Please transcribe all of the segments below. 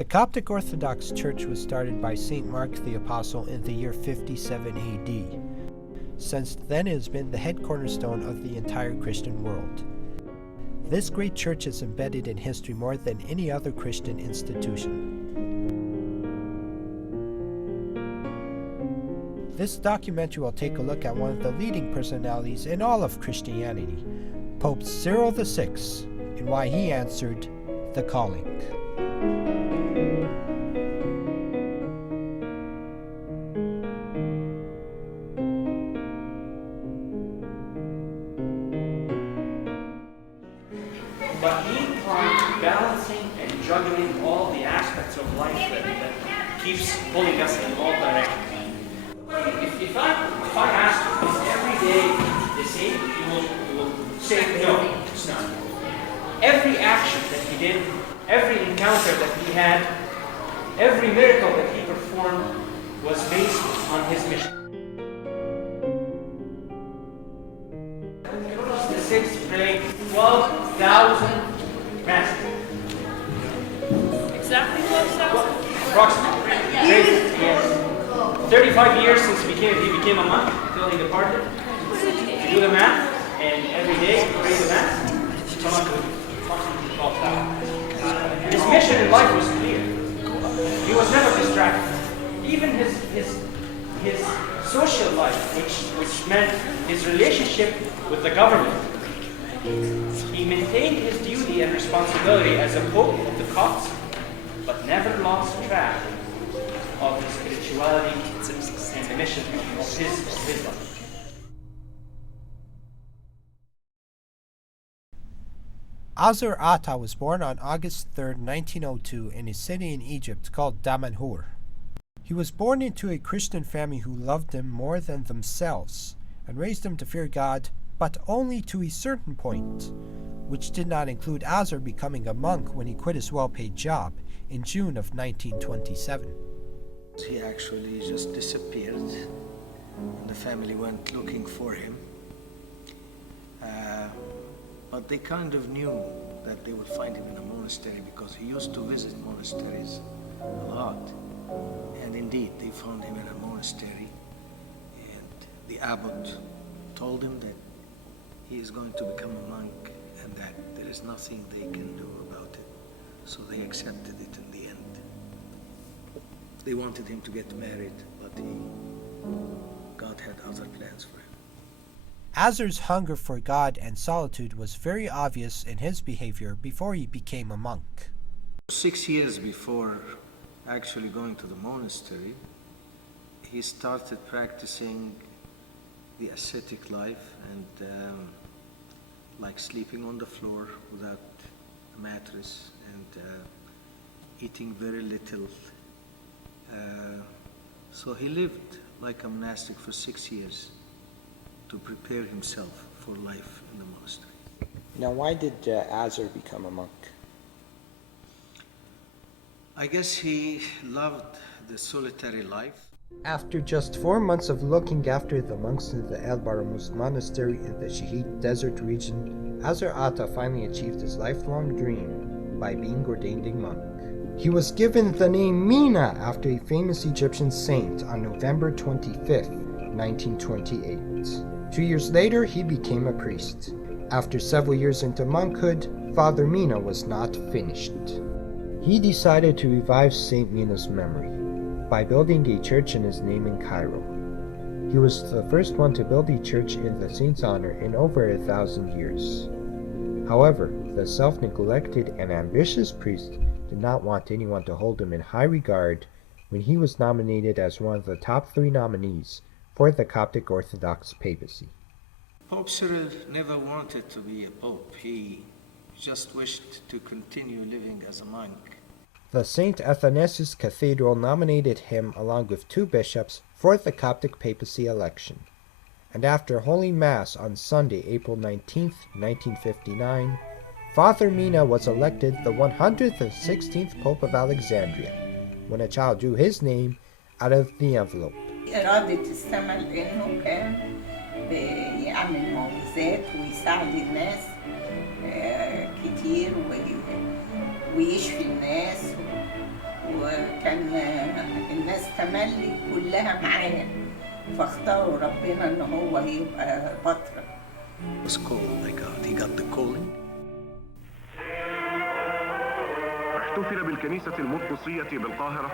The Coptic Orthodox Church was started by St. Mark the Apostle in the year 57 AD. Since then it has been the head cornerstone of the entire Christian world. This great church is embedded in history more than any other Christian institution. This documentary will take a look at one of the leading personalities in all of Christianity, Pope Cyril VI, and why he answered the calling. But meantime, balancing and juggling all the aspects of life that keeps pulling us in all directions. If I ask you, is every day the same? You will say, no, it's not. Every action that he did, every encounter that he had, every miracle that he performed was based on his mission. Cyril VI prayed 12,000 masses. Exactly 12,000? Approximately. Yes. 35 years since he became a monk until he departed. You do the math, and every day pray the mass, you come up with approximately 12,000. His mission in life was clear. He was never distracted. Even his social life, which meant his relationship with the government, he maintained his duty and responsibility as a pope of the Copts, but never lost track of his spirituality and the mission of his life. Azur Ata was born on August 3, 1902 in a city in Egypt called Damanhur. He was born into a Christian family who loved him more than themselves and raised him to fear God, but only to a certain point, which did not include Azur becoming a monk when he quit his well-paid job in June of 1927. He actually just disappeared, and the family went looking for him. But they kind of knew that they would find him in a monastery because he used to visit monasteries a lot. And indeed, they found him in a monastery, and the abbot told him that he is going to become a monk and that there is nothing they can do about it. So they accepted it in the end. They wanted him to get married, but God had other plans for him. Azur's hunger for God and solitude was very obvious in his behavior before he became a monk. 6 years before actually going to the monastery, he started practicing the ascetic life and like sleeping on the floor without a mattress and eating very little. So he lived like a monastic for 6 years to prepare himself for life in the monastery. Now, why did Azur become a monk? I guess he loved the solitary life. After just 4 months of looking after the monks in the El Baramuz monastery in the Shahid Desert region, Azur Ata finally achieved his lifelong dream by being ordained a monk. He was given the name Mina after a famous Egyptian saint on November 25th, 1928. 2 years later, he became a priest. After several years into monkhood, Father Mina was not finished. He decided to revive Saint Mina's memory by building a church in his name in Cairo. He was the first one to build a church in the saint's honor in over 1,000 years. However, the self-neglected and ambitious priest did not want anyone to hold him in high regard when he was nominated as one of the top 3 nominees for the Coptic Orthodox papacy. Pope Cyril never wanted to be a pope. He just wished to continue living as a monk. The St. Athanasius Cathedral nominated him along with 2 bishops for the Coptic papacy election. And after Holy Mass on Sunday, April 19, 1959, Father Mina was elected the 116th Pope of Alexandria, when a child drew his name out of the envelope. إرادة السماء لأنه كان بيعمل معجزات ويساعد الناس كتير ويشفي الناس وكان الناس تملي كلها معاه، فاختاروا ربنا ان هو يبقى بطرك. Was called by God. He got the calling. احتفل بالكنيسة المرقسية بالقاهرة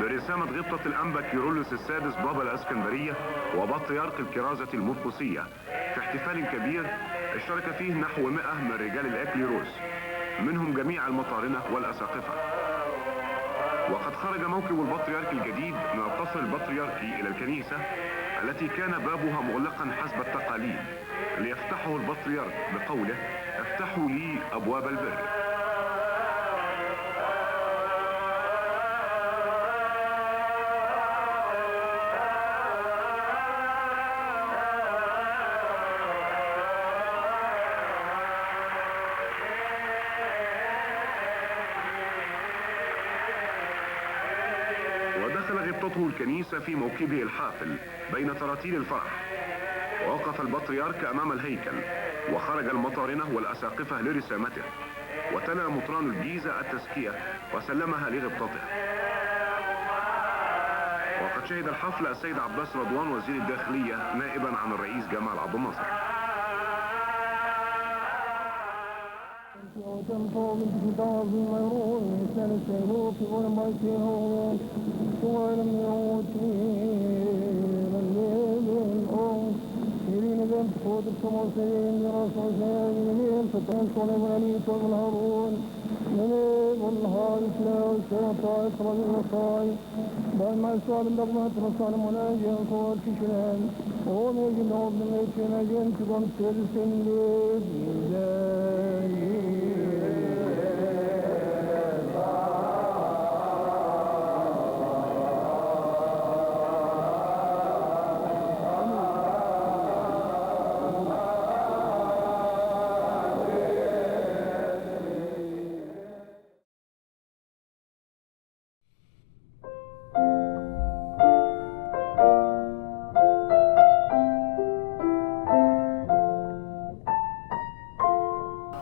برسامة غبطة الأنبا كيرلس السادس بابا الإسكندرية وبطريرك الكرازة المرقسية في احتفال كبير اشترك فيه نحو 100 من رجال الإكليروس، منهم جميع المطارنة والأساقفة. وقد خرج موكب البطريرك الجديد من القصر البطريركي إلى الكنيسة التي كان بابها مغلقا حسب التقاليد، ليفتحه البطريرك بقوله: افتحوا لي أبواب البر. ودخل غبطته الكنيسة في موكبه الحافل بين تراتيل الفرح، ووقف البطريرك أمام الهيكل، وخرج المطارنة والأساقفة لرسامته، وتلا مطران الجيزة التزكية وسلمها لغبطته. وقد شهد الحفل السيد عباس رضوان وزير الداخلية نائبا عن الرئيس جمال عبد الناصر.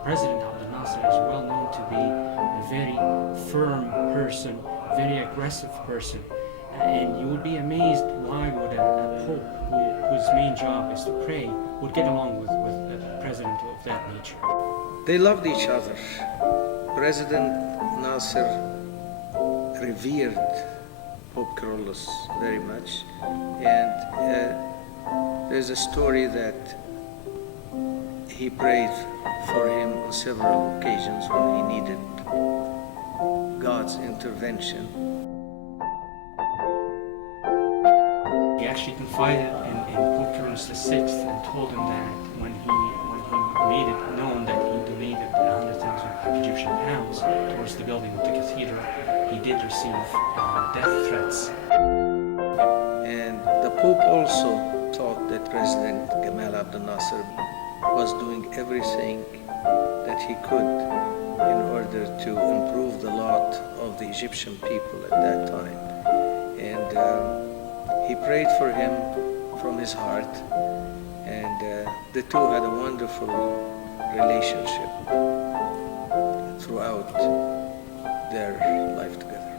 President Abdel Nasser is well known to be a very firm person, very aggressive person, and you would be amazed why would a pope whose main job is to pray would get along with a president of that nature. They loved each other. President Nasser revered Pope Cyrillus very much, and there's a story that he prayed for him on several occasions when he needed God's intervention. He actually confided in Pope Cyril VI and told him that when he made it known that he donated 100,000 Egyptian pounds towards the building of the cathedral, he did receive death threats. And the Pope also thought that President Gamal Abdel Nasser was doing everything that he could in order to improve the lot of the Egyptian people at that time. And he prayed for him from his heart, and the two had a wonderful relationship throughout their life together.